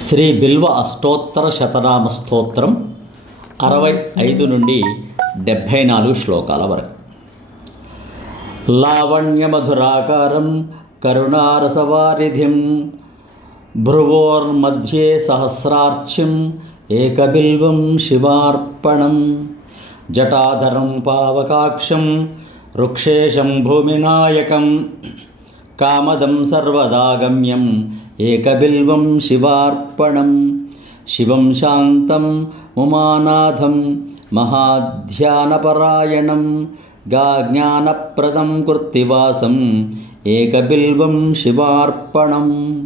శ్రీ బిల్వ అష్టోత్తర శతనామ స్తోత్రం 65 నుండి 74 శ్లోకాల వరకు. లావణ్యమధురాకారం కరుణారసవారిధిం భ్రువోర్मध्ये సహస్రార్చిం ఏకబిల్వం శివార్పణం జటాధరం పావకాక్షం రుక్షేశం భూమినాయకం కామదం సర్వదాగమ్యం ఏకబిల్వం శివార్పణం శివం శాంతం ఉమానాథం మహాధ్యానపరాయణం జ్ఞానప్రదం కృత్తివాసం ఏకబిల్వం శివార్పణం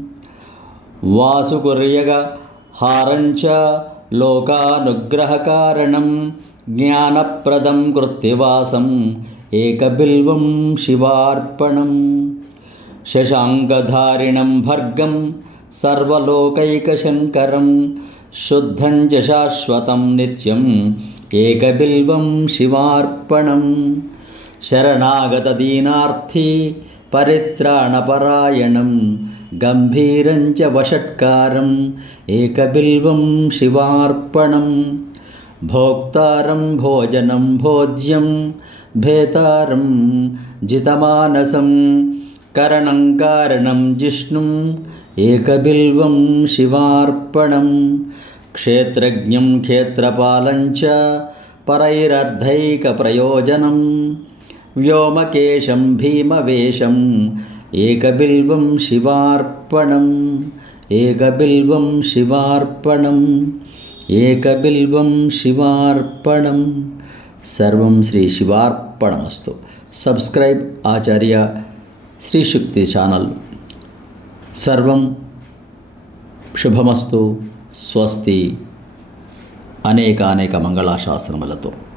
వాసుకుర్యగ హారంచ లోకానుగ్రహకారణం జ్ఞానప్రదం కృత్తివాసం ఏకబిల్వం శివార్పణం శశాంకధారిణం భర్గం సర్వలోకైకశంకరం శుద్ధం చ శాశ్వతం నిత్యం ఏకబిల్వం శివార్పణం శరణాగతదీనార్థీ పరిత్రాణపరాయణం గంభీరం చ వషట్కారం ఏకబిల్వం శివార్పణం భోక్తారం భోజనం భోజ్యం భేతారం జితమానసం కరణం కారణం జిష్ణుం ఏకబిల్వం శివార్పణం క్షేత్రజ్ఞం క్షేత్రపాలం చ పరైరర్ధైకప్రయోజనం వ్యోమకేశం భీమవేషం ఏకబిల్వం శివార్పణం ఏకబిల్వం శివార్పణం ఏకబిల్వం శివార్పణం. సర్వం శ్రీ శివార్పణమస్తు. సబ్స్క్రైబ్ ఆచార్య శ్రీ శక్తి ఛానల్. సర్వం శుభమస్తు. స్వస్తి. అనేక మంగళాశాసనములతో.